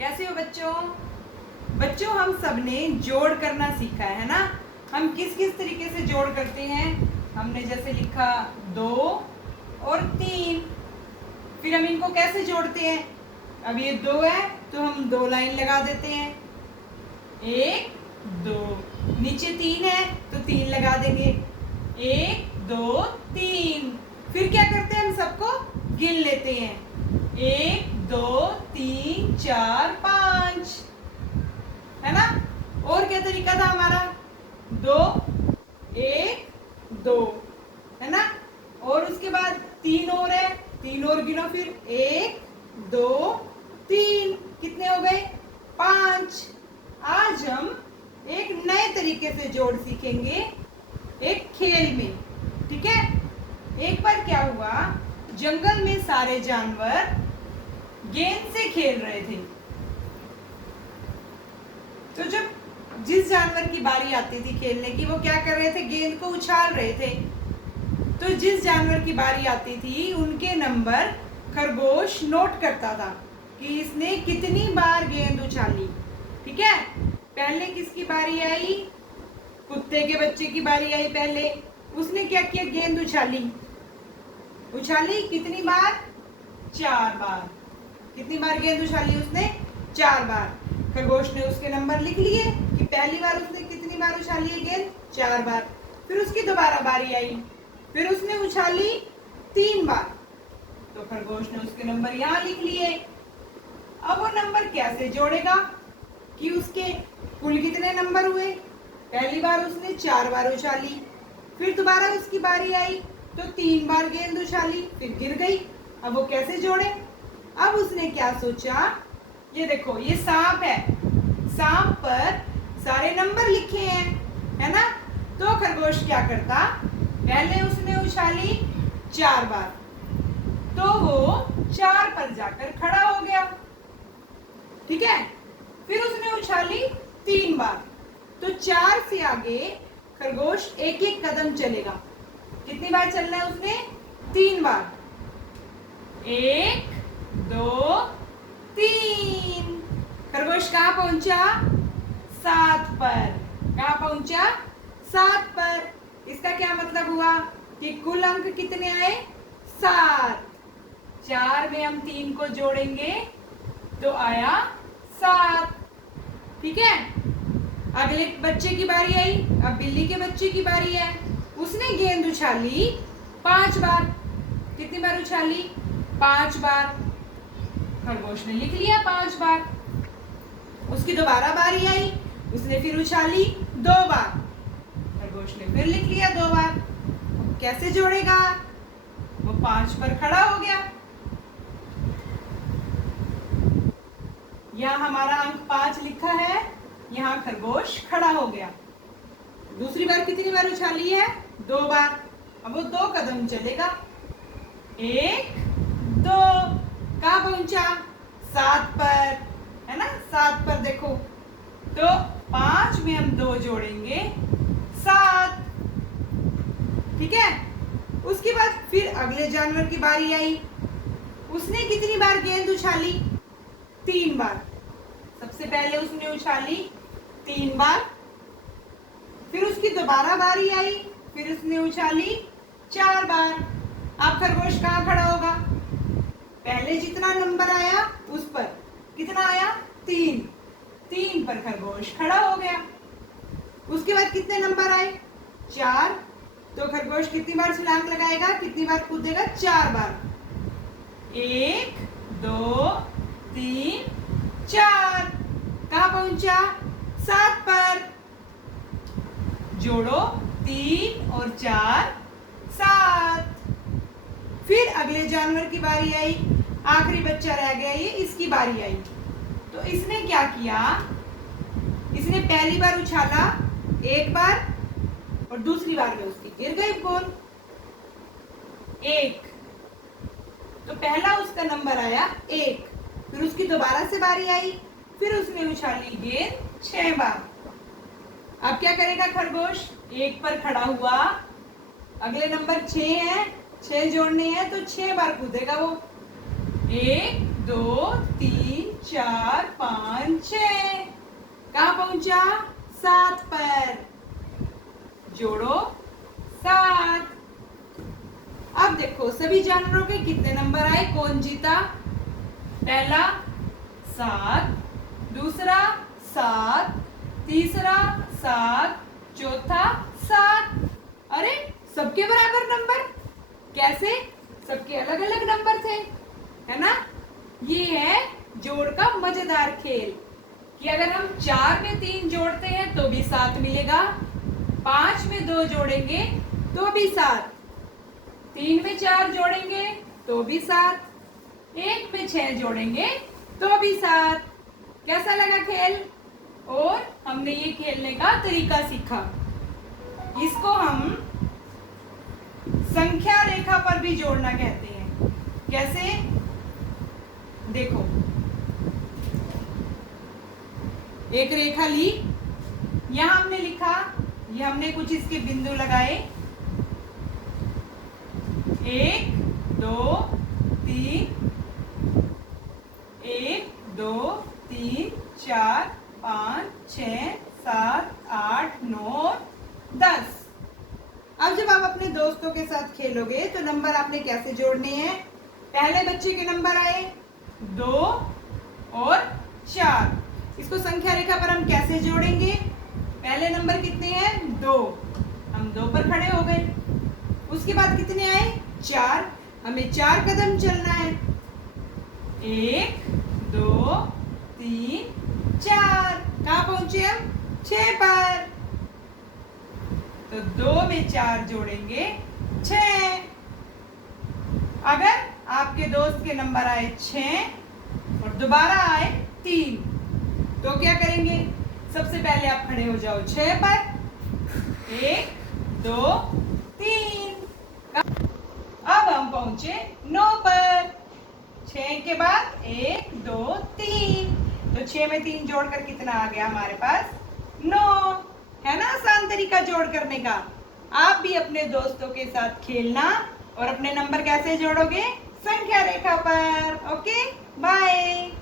कैसे हो बच्चों? बच्चों हम सबने जोड़ करना सीखा है ना। हम किस किस तरीके से जोड़ करते हैं? हमने जैसे लिखा 2 और 3, फिर हम इनको कैसे जोड़ते हैं? अब ये 2 है तो हम 2 लाइन लगा देते हैं, 1 2। नीचे 3 है तो 3 लगा देंगे, 1 2 3। फिर क्या करते हैं? हम सबको गिन लेते हैं, 1 2 3 4 5, है ना। और क्या तरीका था हमारा? 2 1 2, है ना। और उसके बाद 3 और है, 3 और गिनो फिर, 1 2 3, कितने हो गए? 5। आज हम एक नए तरीके से जोड़ सीखेंगे, एक खेल में, ठीक है। एक बार क्या हुआ, जंगल में सारे जानवर गेंद से खेल रहे थे। तो जब जिस जानवर की बारी आती थी खेलने की, वो क्या कर रहे थे? गेंद को उछाल रहे थे। तो जिस जानवर की बारी आती थी उनके नंबर खरगोश नोट करता था कि इसने कितनी बार गेंद उछाली, ठीक है। पहले किसकी बारी आई? कुत्ते के बच्चे की बारी आई पहले। उसने क्या किया? गेंद उछाली। उछाली कितनी बार? 4 बार। कितनी बार गेंद उछाली उसने? 4 बार। खरगोश ने उसके नंबर लिख लिए कि पहली बार उसने कितनी बार उछाली है गेंद? 4 बार। फिर उसकी दोबारा बारी आई, फिर उसने उछाली 3 बार, तो खरगोश ने उसके नंबर यहाँ लिख लिए। अब वो नंबर कैसे जोड़ेगा कि उसके कुल कितने नंबर हुए? पहली बार उसने 4 बार उछाली, फिर दोबारा उसकी बारी आई तो 3 बार गेंद उछाली, फिर गिर गई। अब वो कैसे जोड़े? अब उसने क्या सोचा, ये देखो ये सांप है, सांप पर सारे नंबर लिखे हैं, है ना। तो खरगोश क्या करता? पहले उसने उछाली 4 बार, तो वो 4 पर जाकर खड़ा हो गया, ठीक है। फिर उसने उछाली 3 बार, तो 4 से आगे खरगोश एक एक कदम चलेगा। कितनी बार चलना है उसने? 3 बार। 1 2 3। खरगोश कहाँ पहुंचा? 7 पर। कहाँ पहुंचा? 7 पर। इसका क्या मतलब हुआ कि कुल अंक कितने आए? 7। 4 में हम 3 को जोड़ेंगे तो आया 7, ठीक है। अगले बच्चे की बारी आई, अब बिल्ली के बच्चे की बारी है। उसने गेंद उछाली 5 बार। कितनी बार उछाली? 5 बार। खरगोश ने लिख लिया 5 बार। उसकी दोबारा बारी आई, उसने फिर उछाली 2 बार। खरगोश ने फिर लिख लिया 2 बार। कैसे जोड़ेगा? वो 5 पर खड़ा हो गया। यहाँ हमारा अंक 5 लिखा है, यहाँ खरगोश खड़ा हो गया। दूसरी बार कितनी बार उछाली है? 2 बार। अब वो 2 कदम चलेगा, 1 2। कहाँ पहुंचा? 7 पर, है ना। 7 पर देखो, तो 5 में हम 2 जोड़ेंगे 7, ठीक है। उसके बाद फिर अगले जानवर की बारी आई। उसने कितनी बार गेंद उछाली? 3 बार। सबसे पहले उसने उछाली 3 बार, फिर उसकी दोबारा बारी आई, फिर उसने उछाली 4 बार। अब खरगोश कहाँ खड़ा होगा? पहले जितना नंबर आया उस पर। कितना आया? 3। 3 पर खरगोश खड़ा हो गया। उसके बाद कितने नंबर आए? 4। तो खरगोश कितनी बार छलांग लगाएगा? कितनी बार कूदेगा? 4 बार। 1 2 3 4। कहाँ पहुंचा? 7 पर। जोड़ो 3 और 4 7। फिर अगले जानवर की बारी आई, आखिरी बच्चा रह गया ये, इसकी बारी आई। तो इसने क्या किया? इसने पहली बार उछाला 1 बार और दूसरी बार में उसकी गिर गई बॉल 1। तो पहला उसका नंबर आया 1। फिर उसकी दोबारा से बारी आई, फिर उसने उछाली गेंद 6 बार। अब क्या करेगा खरगोश? 1 पर खड़ा हुआ, अगले नंबर 6 है, 6 जोड़ने हैं तो 6 बार कूदेगा वो। 1 2 3 4 5 6। कहाँ पहुंचा? 7 पर। जोड़ो 7। अब देखो सभी जानवरों के कितने नंबर आए, कौन जीता? पहला 7, दूसरा 7, तीसरा 7, चौथा 7। अरे सबके बराबर नंबर कैसे? सबके अलग अलग नंबर थे, है ना। ये है जोड़ का मजेदार खेल कि अगर हम 4 में 3 जोड़ते हैं तो भी 7 मिलेगा, 5 में 2 जोड़ेंगे तो भी 7, 3 में 4 जोड़ेंगे तो भी 7, 1 में 6 जोड़ेंगे तो भी 7। कैसा लगा खेल? और हमने ये खेलने का तरीका सीखा। इसको हम संख्या रेखा पर भी जोड़ना कहते हैं। कैसे? देखो, एक रेखा ली, यहां हमने लिखा, ये हमने कुछ इसके बिंदु लगाए, 1 2 3, 1 2 3 4 5 6 7 8 9 10। अब जब आप अपने दोस्तों के साथ खेलोगे तो नंबर आपने कैसे जोड़ने हैं? पहले बच्चे के नंबर आए 2 और 4। इसको संख्या रेखा पर हम कैसे जोड़ेंगे? पहले नंबर कितने हैं? 2, हम 2 पर खड़े हो गए। उसके बाद कितने आए? 4, हमें 4 कदम चलना है। 1 2 3 4। कहाँ पहुंचे हम? 6 पर। तो 2 में 4 जोड़ेंगे 6। अगर आपके दोस्त के नंबर आए 6 और दोबारा आए 3 तो क्या करेंगे? सबसे पहले आप खड़े हो जाओ 6 पर, 1 2 3। अब हम पहुंचे 9 पर। 6 के बाद 1 2 3, तो 6 में 3 जोड़कर कितना आ गया हमारे पास? 9। है ना आसान तरीका जोड़ करने का। आप भी अपने दोस्तों के साथ खेलना और अपने नंबर कैसे जोड़ोगे? संख्या रेखा पर। Okay, bye.